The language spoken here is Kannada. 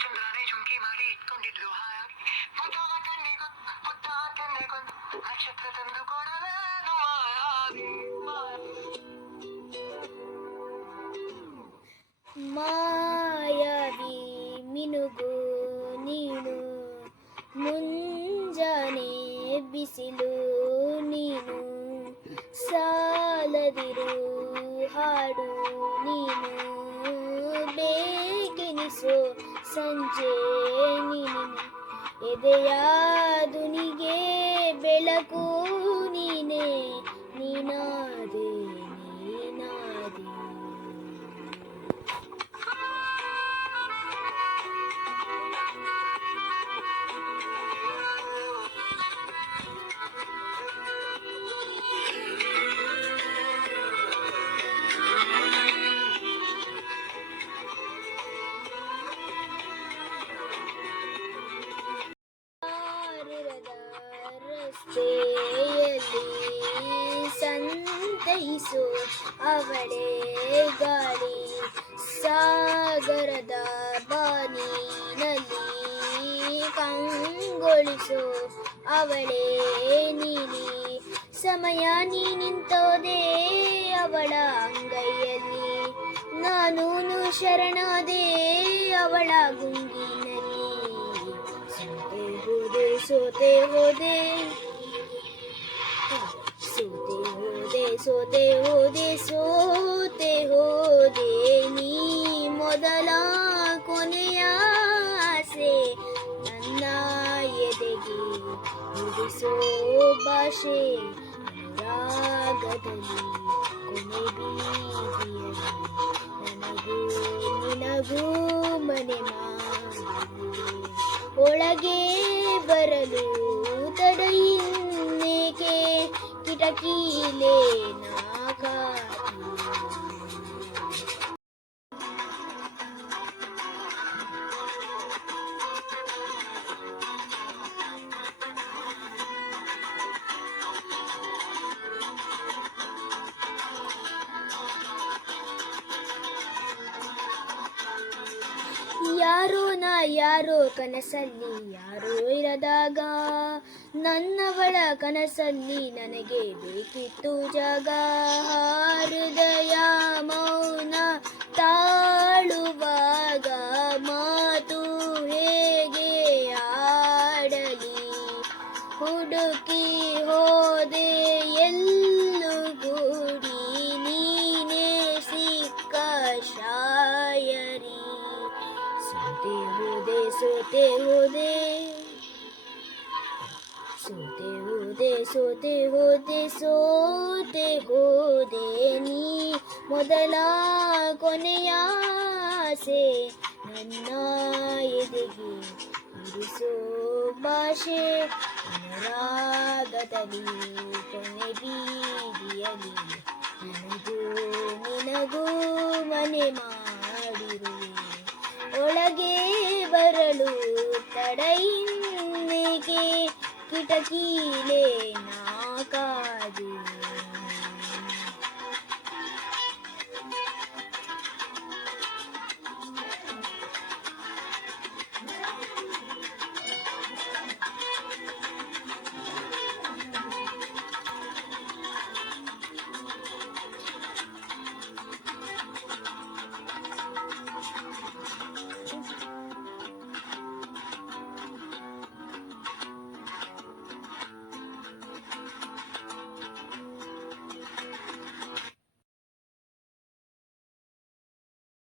ಚಂದ್ರನೇ ಚುಂಕಿ ಮಾಡಿ ಇಟ್ಕೊಂಡಿದ್ಲು ಹಾಯಾಗಿ ಮುದ್ದಾದ ಕಣ್ಣಿಗೂ ಮುದ್ದಾದ ಕೆನ್ನೆಗೊಂದು ನಕ್ಷತ್ರ ತಂದು ಕೊಡಲೇನು ಮಾಯಾವಿ ಮಿನುಗು ನೀನು ಮುಂಜಾನೆ ಬಿಸಿಲು ನೀನು ಸಾಲದಿರು ಹಾಡು ನೀನು ಬೇಕೆನಿಸೋ ಸಂಜೆ ನೀನು ಎದೆಯ ದುನಿಗೆ ಬೆಳಕು ನೀನೇ ನೀನಾದೆ ನೀನಾದೆ ರಸ್ತೆಯಲ್ಲಿ ಸಂತೈಸು ಅವಳೇ ಗಾಳಿ ಸಾಗರದ ಬಾನಿನಲ್ಲಿ ಕಂಗೊಳಿಸು ಅವಳೇ ನೀಲಿ ಸಮಯ ನೀ ನಿಂತೋದೆ ಅವಳ ಅಂಗೈಯಲ್ಲಿ ನಾನು ಶರಣಾದೆ ಅವಳ ಗುಂಗಿನಲ್ಲಿ ಸೋತೆ ಹೋದೆ ಸೋತೆ ಹೋದೆ ಸೋತೆ ಹೋದೆ ಸೋತೆ ಹೋದೆ ನೀ ಮೊದಲ ಕೊನೆಯ ಆಸೆ ನನ್ನ ಎದೆಗೆ ನುಡಿಸೋ ಭಾಷೆ ಅನುರಾಗದಲ್ಲಿ ಕೊನೆ ಬೀದಿಯಲ್ಲಿ ನನಗೂ ನಿನಗೂ ಮನೆ ಮಾಡಿ ಒಳಗೆ ಬರಲು ತಡೆಯಿನ್ನೇಕೆ ಕಿಟಕಿಲೇ ನಾಕಾತಿ ಯಾರೋ ಕನಸಲ್ಲಿ ಯಾರೋ ಇರದಾಗ ನನ್ನವಳ ಕನಸಲ್ಲಿ ನನಗೆ ಬೇಕಿತ್ತು ಜಾಗ ಹೃದಯ ಮೌನ ತಾಳುವಾಗ ಮಾತು ಹೇಗೆ ಆಡಲಿ ಹುಡುಕಿ ಹೋದೆ ಎಲ್ಲೂ ಗೂಡಿ ನೀನೇ ಸಿಕ್ಕ ಶಾಯರಿ ಸೋತೆ ಹೋದೆ ಸೋತೆ ಹೋದೆ ಸೋತೆ ಹೋದೆ ಸೋತೆ ಹೋದೆ ನೀ ಮೊದಲ ಕೊನೆಯ ಆಸೆ ನನ್ನ ಎದೆಗೆ ಇರಿಸೋ ಭಾಷೆ ಅನುರಾಗದಲ್ಲಿ ಕೊನೆ ಬೀದಿಯಲ್ಲಿ ನನಗೂ ನಿನಗೂ ಮನೆ ಮಾಡಿರುವೆ ಒಳಗೆ ಬರಲು ತಡೆಯಿನ್ನೇಕೆ ಕಿಟಕಿಲೇ ನಾಕಾದೆ